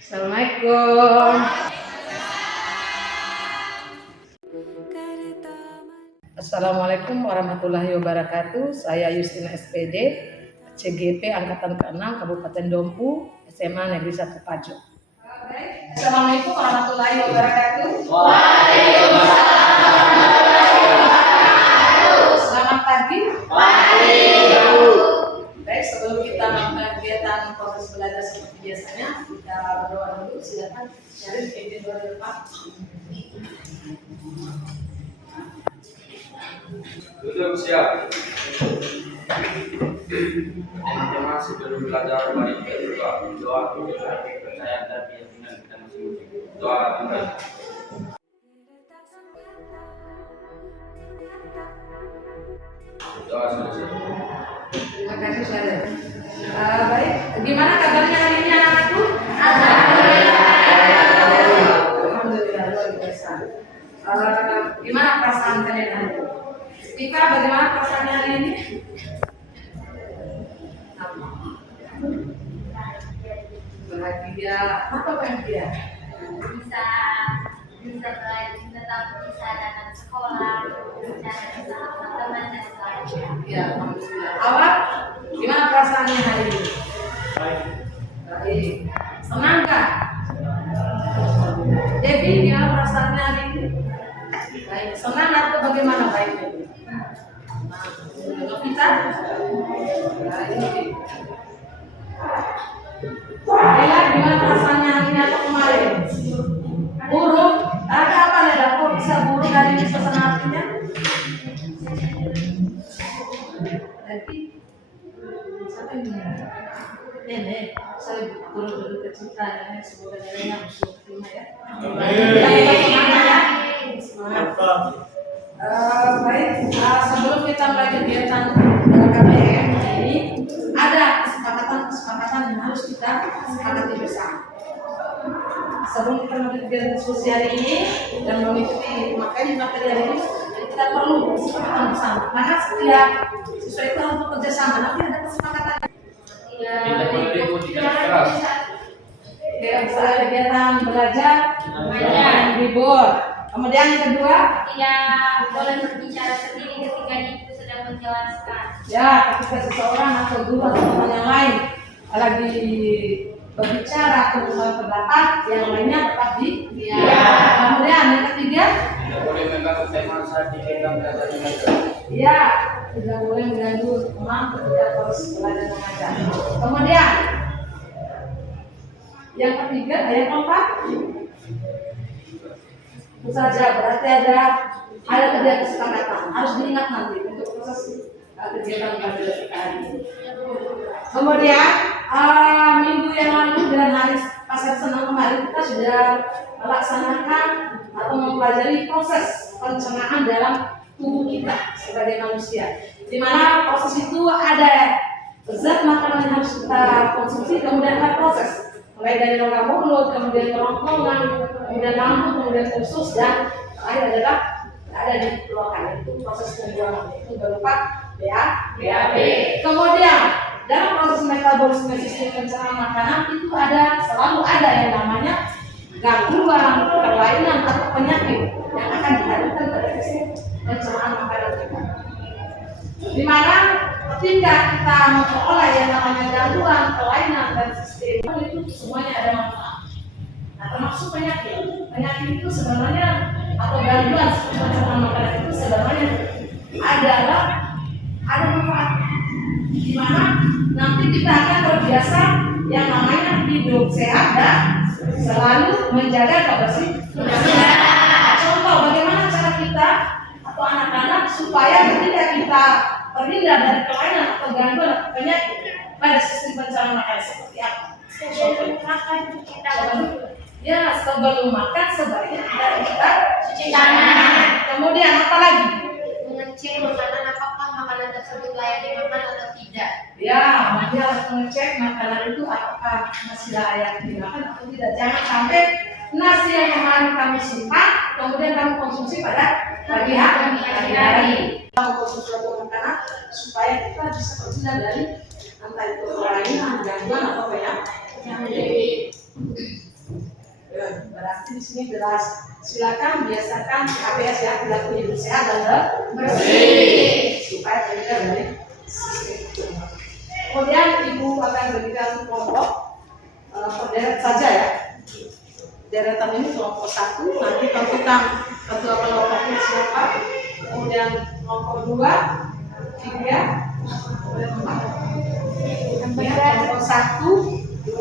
Assalamualaikum. Assalamualaikum warahmatullahi wabarakatuh. Saya Yustina SPD, CGP Angkatan ke-6 Kabupaten Dompu, SMA Negeri 1 Pajo. Assalamualaikum warahmatullahi wabarakatuh. Selamat pagi. Baik, sebelum kita melakukan kegiatan proses belajar seperti biasanya, kita berdoa dulu. Silakan Syarif pimpin doa di depan. Duduk siap. Tema sebelum belajar mari kita doa untuk kepercayaan dan keyakinan kita masing-masing. Doa dimulai. Doa selesai. Terima kasih Syarif. Baik, gimana kabarnya hari ini anak-anakku? Alhamdulillah luar biasa. Gimana perasaan kalian hari ini? Tika, bagaimana perasaannya hari ini? Bahagia. Apa bahagia? bisa belajar, tetap bisa datang sekolah, bisa bersama teman-teman dan sebagainya. Ya, alhamdulillah. Awak, gimana perasaannya hari ini? Baik. Senang kah? Devi, gimana perasaannya hari ini? Baik. Senang atau bagaimana baiknya? Novita? Baik. Lila, gimana perasaannya hari ini atau kemarin? Buruk? Ada apa Lila? Kok bisa buruk hari ini suasana hatinya? Lagi? Siapa yang bilang? Nenek, saya turut berduka cita ya. Semoga neneknya bisa terima ya. Semangat. Baik, sebelum kita mulai kegiatan KBM ini, ada kesepakatan yang harus kita sepakati bersama. Sebelum kita melakukan kegiatan diskusi hari ini dan mengikuti materi hari ini, kita perlu kesepakatan bersama. Karena setiap siswa itu harus bekerja sama. Nanti ada kesepakatan. Tidak boleh ribut, tidak keras. Misalnya kegiatan belajar, ribut. Kemudian yang kedua, Tidak boleh berbicara sendiri ketika itu sedang menjelaskan. ya ketika seseorang atau guru atau teman yang lain lagi berbicara atau menyampaikan pendapat, yang lainnya tetap di. Kemudian yang ketiga, Tidak boleh mengganggu tema saat kita belajar mengajar. ya tidak boleh mengganggu teman ketika proses belajar mengajar. Kemudian yang ketiga, yang keempat, itu saja berarti ada kesepakatan harus diingat nanti untuk proses kegiatan belajar kita hari ini. Kemudian minggu yang lalu dan hari pasar senang kemarin kita sudah melaksanakan atau mempelajari proses pencernaan dalam tubuh kita sebagai manusia, di mana proses itu ada zat makanan yang harus kita konsumsi, kemudian ada proses mulai dari rongga mulut, kemudian kerongkongan, kemudian lambung, kemudian usus, dan terakhir adalah ada di keluarkan, itu proses pembuangan, itu berupa BAB. Kemudian dalam proses metabolisme sistem pencernaan makanan itu selalu ada yang namanya gangguan, kelainan atau penyakit yang akan dihadapkan pada sistem pencernaan makanan kita. Di mana ketika kita memperoleh yang namanya gangguan, kelainan dan sistem itu semuanya ada manfaat. Nah, termasuk penyakit. Penyakit itu sebenarnya atau gangguan sistem pencernaan makanan itu sebenarnya ada manfaat. Di mana nanti kita akan terbiasa yang namanya hidup sehat dan selalu menjaga kebersihan. Contoh bagaimana cara kita atau anak-anak supaya ketika kita terhindar dari kelainan atau gangguan atau penyakit pada sistem pencernaan makanan seperti apa? Sebelum makan cuci tangan. Ya, sebelum makan sebaiknya kita Cuci tangan. Kemudian apa lagi? Mengecek makanan apakah makanan tersebut layak dimakan atau tidak. Ya, dia harus mengecek makanan itu apakah masih layak dimakan atau tidak. Jangan sampai nasi yang kemarin kamu simpan, kemudian kamu konsumsi pada pagi hari. Kamu konsumsi suatu makanan supaya kita bisa terhindar dari entah itu kelainan, gangguan atau penyakit. di sini deras. Silakan biasakan HPS ya, perilaku hidup sehat dan bersih supaya terhindar dari sistem. Kemudian ibu akan berikan kelompok berderet saja ya. Deretan ini kelompok 1, nanti tentukan ketua kelompoknya siapa. Kemudian kelompok 2, 3, kemudian 4. Kelompok 1, 2, 3,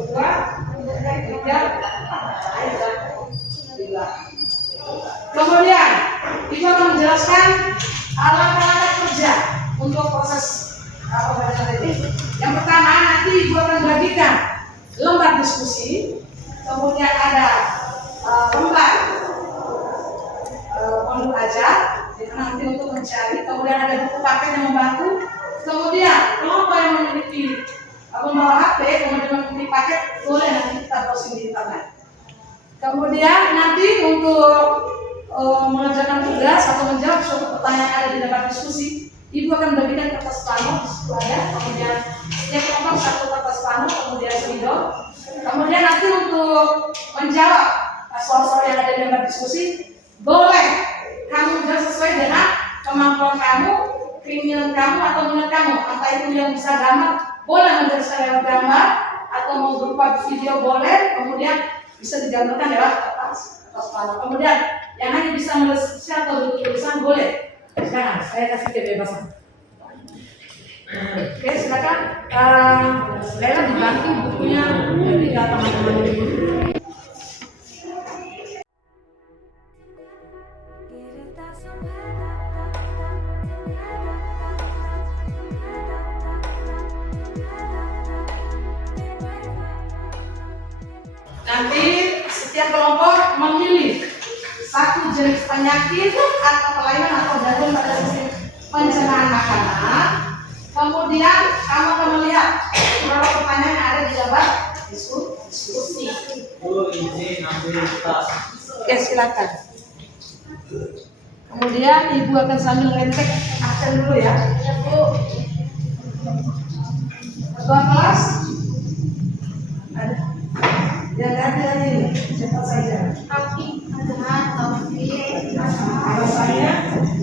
4. Kemudian ibu akan menjelaskan langkah-langkah kerja untuk proses pembelajaran ini. Yang pertama nanti ibu akan bagikan lembar diskusi, kemudian ada lembar modul ajar, jadi nanti untuk mencari, kemudian ada buku paket yang membantu, kemudian kelompok yang memiliki membawa HP, kemudian memiliki paket, boleh nanti kita browsing di internet. Kemudian nanti untuk mengerjakan tugas atau menjawab suatu pertanyaan yang ada di dalam diskusi, ibu akan bagikan kertas plano, di situ ada, kemudian setiap kelompok satu kertas plano, kemudian spidol. Kemudian nanti untuk menjawab soal-soal yang ada di dalam diskusi, boleh kamu jawab sesuai dengan kemampuan kamu, keinginan kamu atau minat kamu. Entah itu yang bisa gambar, boleh menjelaskan lewat gambar, atau mau berupa video boleh, kemudian bisa digambarkan lewat kertas plano. Kemudian yang hanya bisa menulis atau tulisan boleh. Sekarang saya kasih kebebasan. Oke, silakan. Lela dibantu bukunya dari teman-teman ibu. Nanti setiap kelompok memilih satu jenis penyakit atau kelainan atau gangguan pada sistem pencernaan makanan. Kemudian kamu akan melihat beberapa pertanyaan yang ada di dalam diskusi. Oke, silakan. Kemudian ibu akan sambil ngetek absen dulu ya. Ketua kelas ada. Yang ada ini cepat saja. Taufik, Taufik. Kalau saya kelompok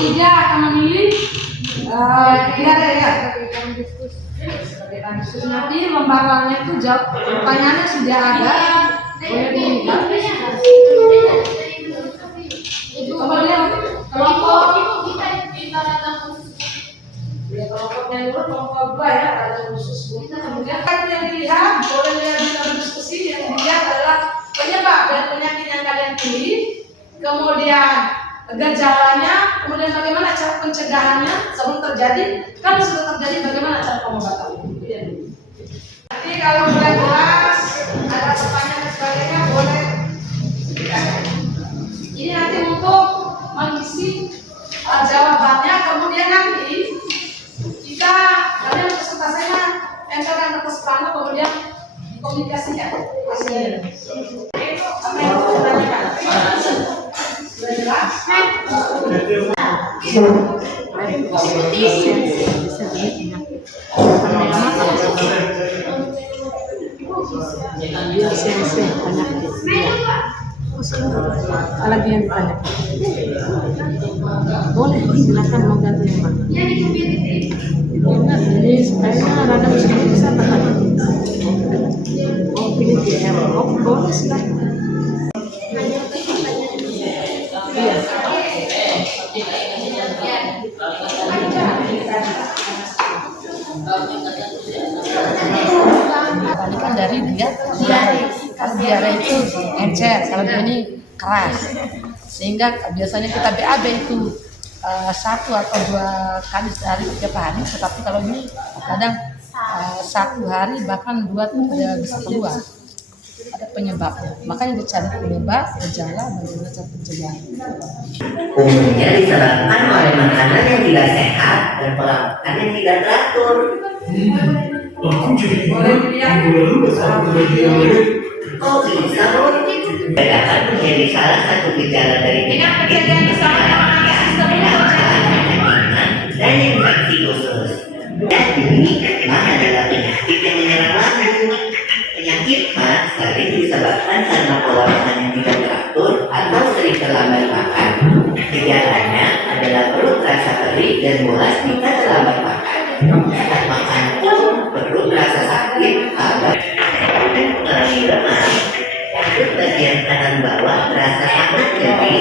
3 akan memilih nanti lembarannya itu jawab pertanyaannya sudah ada, boleh dilihat. Kemudian kelompok kelompoknya dulu, kelompok 2 ya, ada khusus buku. Kemudian yang dilihat, boleh lihat di dalam diskusi, yang dilihat adalah penyebab dan penyakit yang kalian pilih, kemudian gejalanya, kemudian bagaimana cara pencegahannya sebelum terjadi, kalau sudah terjadi bagaimana cara pengobatannya. Nanti kalau mulai kelas ada pertanyaan dan sebagainya boleh. Ini nanti untuk mengisi jawabannya, kemudian nanti kita kalian presentasinya tempelkan kertas plano, kemudian dikomunikasikan hasilnya. Apa yang mau ditanyakan? Sudah jelas? Lagi yang ditanya. Boleh, silakan mau ganti yang mana? Jadi sebenarnya rada bisa bertanya. Mau pilih DM, boleh silakan. Iya. Balikan dari dia. Kalau diare itu encer, kalau dia ini keras, sehingga biasanya kita BAB itu 1 atau 2 kali sehari setiap hari, tetapi kalau ini kadang 1 hari bahkan 2 itu bisa keluar. Ada penyebabnya, makanya dicari penyebab, gejala, bagaimana cara pencegahan. Umumnya disebabkan oleh makanan yang tidak sehat dan pola makan yang tidak teratur. Aku jadi ingat minggu lalu ada satu bagian Oh bisa Bu, dapat menjadi salah satu gejala dari penyakit yang disebabkan oleh makanan ini mah adalah penyakit yang menyerang lambung. Penyakit mah sering disebabkan karena pola makan yang tidak teratur atau sering terlambat makan. Gejalanya adalah perut rasa perih dan mulas jika terlambat makan. Saat makan pun perut rasa sakit atau mengalami lemas. Perut bagian kanan bawah terasa sangat nyeri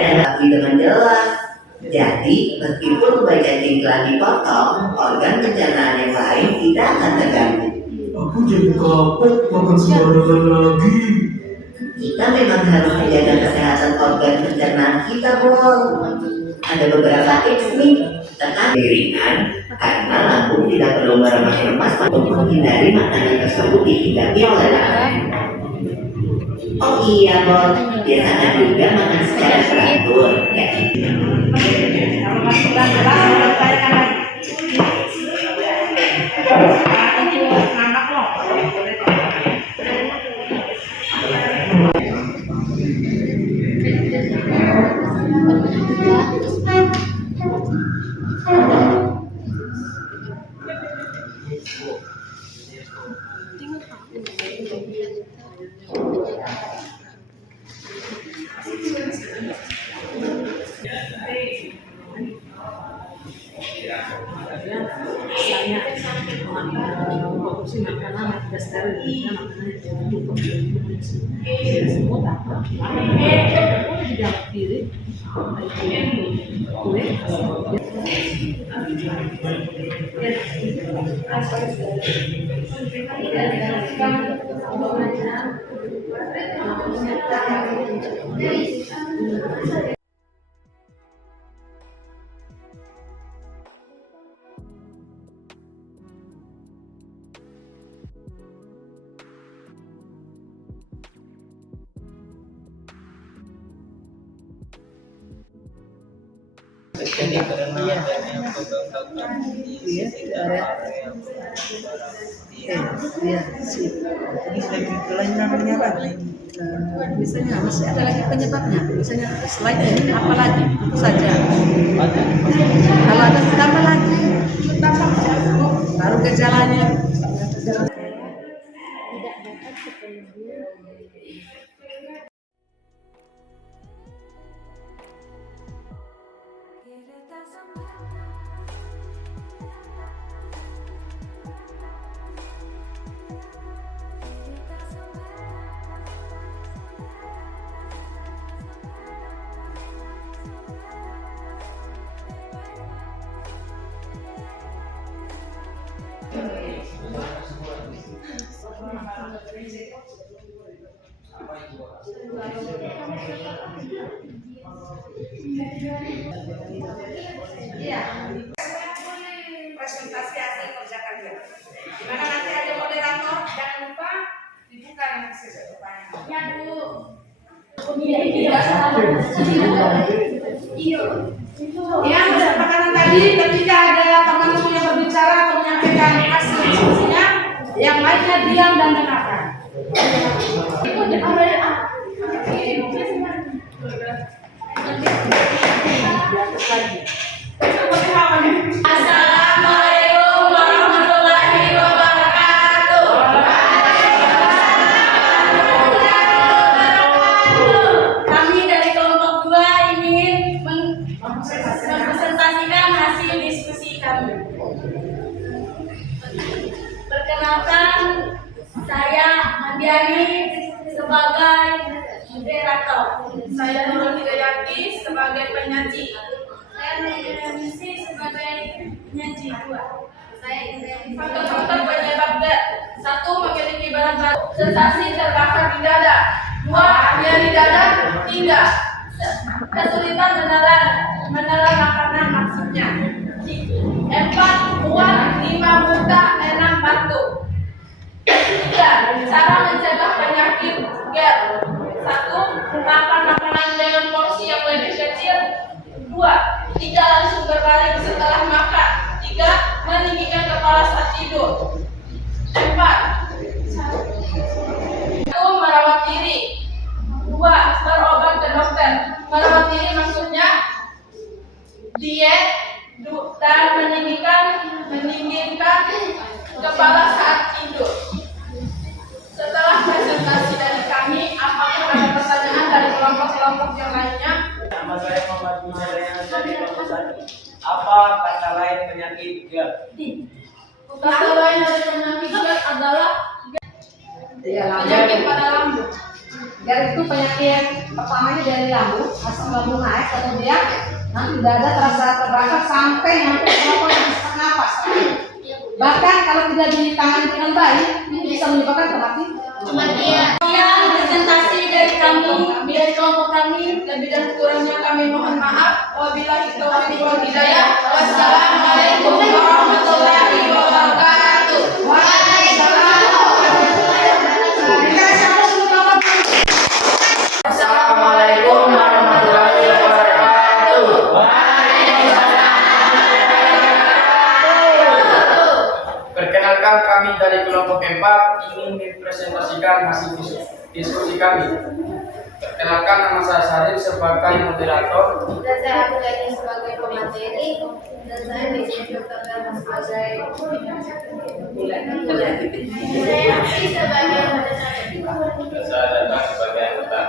dan tapi dengan jelas. Jadi, meskipun bagian telah dipotong, organ pencernaan yang lain tidak akan terganggu. Aku jadi kapok makan sembarangan lagi. Kita memang harus menjaga kesehatan organ pencernaan kita, Bol. Ada beberapa tips nih, tentang ringan, karena lambung tidak perlu meremas-remas untuk menghindari makanan tersebut dihinggapi oleh lalat. Oh iya, Bol, biasakan juga makan secara teratur, ya. Kalau masih kurang jelas, kita tanyakan lagi. Itu anak loh. Konsumsi makanan tidak steril, makanan yang cukup semua dapat, boleh di dalam diri, boleh. Jadi karena adanya program-program di area Jadi lagi kelainan menyerang. Misalnya masih ada lagi penyebabnya, misalnya selain ini apa lagi, itu saja. Kalau ada tambah lagi, baru gejalanya. Presentasi hasil kerja kalian. Di mana nanti ada moderator, jangan lupa dibuka nanti sesi pertanyaan. Ya, Bu. Ya, kesepakatan tadi ketika ada teman-teman yang berbicara atau menyampaikan hasil diskusinya, yang lainnya diam dan dengarkan. Assalamualaikum warahmatullahi wabarakatuh. Kami dari kelompok 2 ingin mempresentasikan hasil diskusi kami. Perkenalkan, saya Mandiani sebagai moderator. Saya Nurul Hidayati sebagai penyaji. Saya Misi sebagai penyaji 2. Saya Indriani. Faktor-faktor penyebab GERD. 1. Memiliki bahan baku. Sensasi terbakar di dada. 2. Nyeri di dada. 3. Kesulitan menelan makanan maksudnya. 4. Mual, 5. Muntah, 6. Batuk. 3. Cara mencegah penyakit GERD. 1. Makan makanan dengan porsi yang lebih kecil. 2. Tidak langsung berbaring setelah makan. 3. Meninggikan kepala saat tidur. 4. 1. Merawat diri. 2. Berobat ke dokter. Merawat diri maksudnya diet, dan meninggikan kepala saat tidur. Setelah presentasi dari kami, apakah ada pertanyaan dari kelompok-kelompok yang lainnya? Nama saya Muhammad Muhammad dari kelompok 1. Apa kata lain penyakit GERD? Kata lain dari penyakit GERD adalah penyakit pada lambung. GERD itu penyakit pertamanya dari lambung, asam lambung naik, kemudian nanti dada terasa terbakar sampai nanti kelompok sesak nafas. Bahkan kalau tidak ditangani dengan baik, ini bisa menyebabkan Kematian. Presentasi dari kami, dari kelompok kami, lebih dan kurangnya kami mohon maaf. Wabillahi taufiq wal hidayah. Wassalamualaikum warahmatullahi wabarakatuh. Waalaikumsalam warahmatullahi wabarakatuh. Assalamualaikum warahmatullahi wabarakatuh. Perkenalkan, kami dari kelompok 4 ingin mempresentasikan hasil diskusi kami. Perkenalkan, nama saya Sarif sebagai moderator. Dan saya Abu Gani sebagai pemateri. Dan saya Desi Dr. Dharma sebagai saya Afi sebagai moderator. Saya datang sebagai anggota.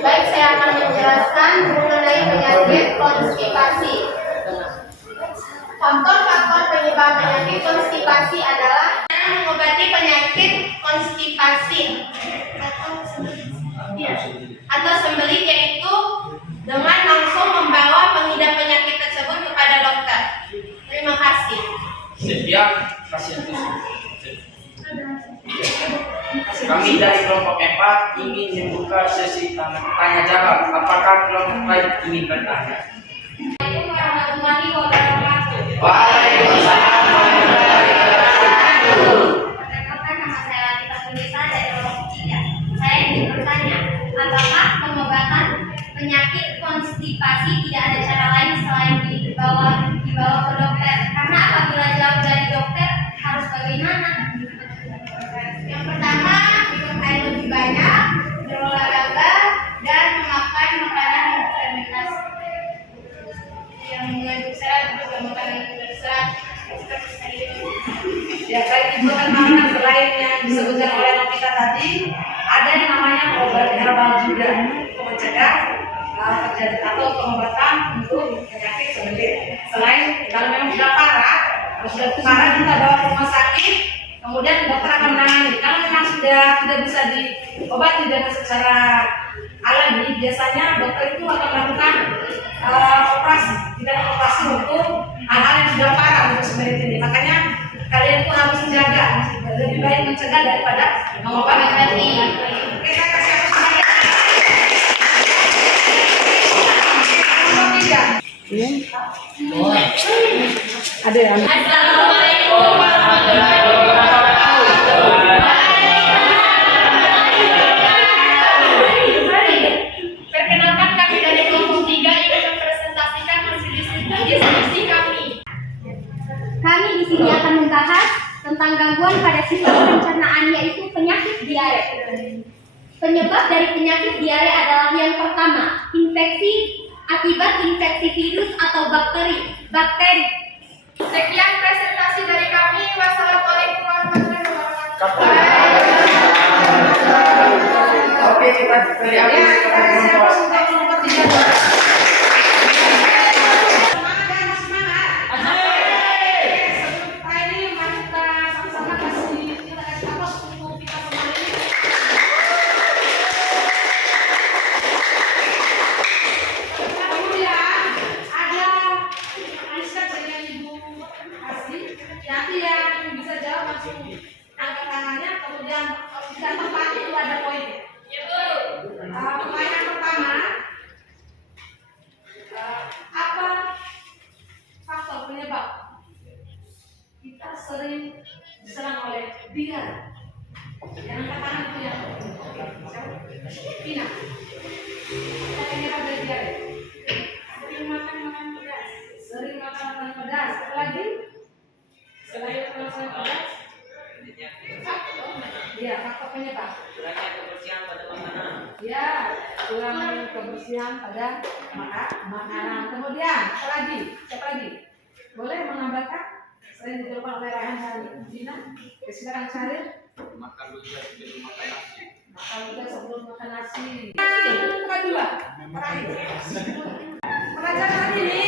Baik, saya akan menjelaskan mengenai penyakit konstipasi. Faktor-faktor penyebab penyakit konstipasi adalah mengobati penyakit konstipasi atau sembelit, yaitu dengan langsung membawa pengidap penyakit tersebut kepada dokter. Terima kasih. Sekian pasien Kami dari kelompok 4 ingin membuka sesi tanya jawab. Apakah kelompok lain ingin bertanya? Assalamualaikum warahmatullahi wabarakatuh. Waalaikumsalam warahmatullahi wabarakatuh. Perkenalkan, nama saya Latifah Sunita dari kelompok 3. Saya ingin bertanya, apakah pengobatan penyakit konstipasi tidak ada cara lain selain dibawa ke dokter? Karena apabila jauh dari dokter, harus bagaimana? Yang pertama, minum air lebih banyak, berolahraga, dan memakan makanan yang fermentasi. Yang mengandung serat juga makanan yang berserat seperti sayur. Ya, baik ibu kan makanan selain yang disebutkan oleh Novita tadi, ada yang namanya obat herbal juga untuk mencegah terjadi atau pengobatan untuk penyakit sembelit. Selain kalau memang sudah parah kita bawa ke rumah sakit, kemudian dokter akan menangani. Kalau memang sudah tidak bisa diobati dengan secara alami, biasanya dokter itu akan melakukan operasi, tidak operasi untuk hal-hal yang sudah parah untuk sembelit ini. Makanya kalian itu harus menjaga, lebih baik mencegah daripada mengobati. Kita kasih ada yang Assalamualaikum warahmatullahi wabarakatuh. Perkenalkan, kami dari kelompok 3 ingin mempresentasikan hasil diskusi kami. Kami di sini akan membahas tentang gangguan pada sistem pencernaan, yaitu penyakit diare. Penyebab dari penyakit diare adalah yang pertama, infeksi akibat infeksi virus atau bakteri. Sekian presentasi dari kami. Wassalamualaikum warahmatullahi wabarakatuh. Oke, kita beri nanti yang bisa jawab langsung angkat tangannya, kemudian di tempat itu ada poinnya. Pertanyaan pertama, kebersihan pada makanan. Kemudian apa lagi? Siapa lagi? Boleh menambahkan? Selain diterapkan oleh Rayhan dan Dina, silakan Syaril. Makan dulu sebelum makan nasi. Makan juga sebelum makan nasi. Bukan dua. Terakhir. Pelajaran hari ini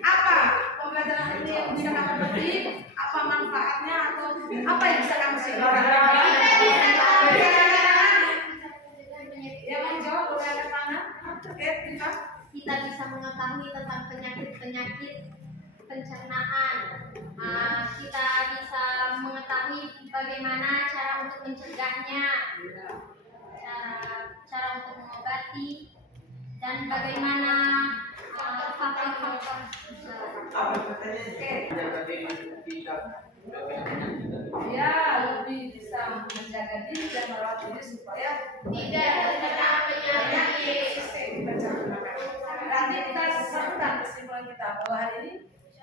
apa? Pembelajaran hari ini yang bisa kamu petik? Apa manfaatnya atau apa yang bisa kamu simpulkan? Ya, mau jawab boleh angkat tangan. Kita. Kita bisa mengetahui tentang penyakit-penyakit pencernaan. Kita bisa mengetahui bagaimana cara untuk mencegahnya, cara untuk mengobati, dan bagaimana faktor-faktor. Ya, lebih bisa menjaga diri dan merawat diri supaya Tidak terkena penyakit. sistem pencernaan. Nanti kita serahkan kesimpulan kita bahwa hari ini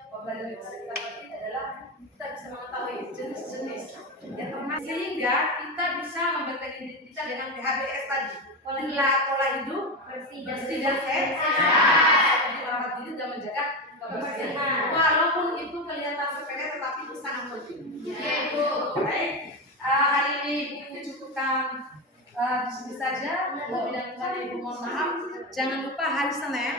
pembelajaran yang bisa kita petik adalah kita bisa mengetahui jenis-jenis yang termasuk sehingga kita bisa membentengi diri kita dengan PHBS tadi, pola hidup bersih dan sehat, seperti merawat diri dan menjaga kebersihan. Walaupun itu kelihatan sepele tetapi itu sangat penting. Baik, hari ini Ibu cukupkan di sini saja. Lebih dan kurang Ibu mohon maaf. Jangan lupa hari Senin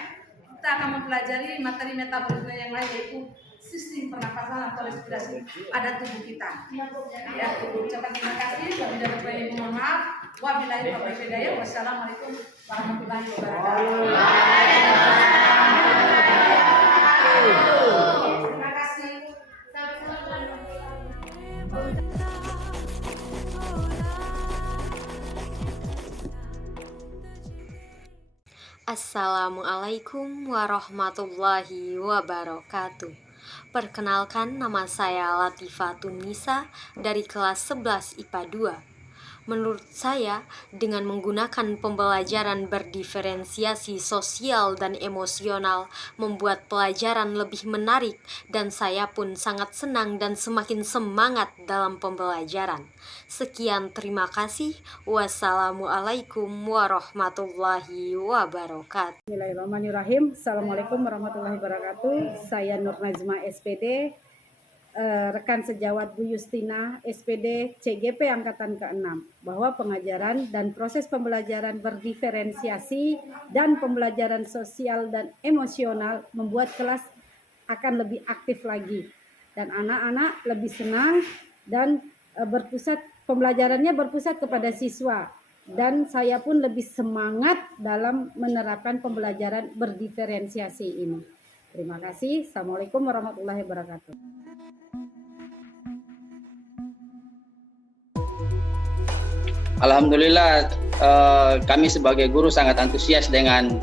kita akan mempelajari materi metabolisme yang lain, yaitu sistem pernafasan atau respirasi pada tubuh kita. Ya, Ibu ucapkan terima kasih. Lebih dan kurang Ibu mohon maaf. Wabillahi taufiq wal hidayah. Wassalamualaikum warahmatullahi wabarakatuh. Terima kasih. Assalamualaikum warahmatullahi wabarakatuh. Perkenalkan, nama saya Latifatun Nisa dari kelas 11 IPA 2. Menurut saya, dengan menggunakan pembelajaran berdiferensiasi sosial dan emosional membuat pelajaran lebih menarik, dan saya pun sangat senang dan semakin semangat dalam pembelajaran. Sekian, terima kasih. Wassalamualaikum warahmatullahi wabarakatuh. Bismillahirrahmanirrahim. Assalamualaikum warahmatullahi wabarakatuh. Saya Nur Najma SPD, rekan sejawat Bu Justina SPD CGP Angkatan ke-6, bahwa pengajaran dan proses pembelajaran berdiferensiasi dan pembelajaran sosial dan emosional membuat kelas akan lebih aktif lagi dan anak-anak lebih senang dan pembelajarannya berpusat kepada siswa, dan saya pun lebih semangat dalam menerapkan pembelajaran berdiferensiasi ini. Terima kasih. Assalamualaikum warahmatullahi wabarakatuh. Alhamdulillah, kami sebagai guru sangat antusias dengan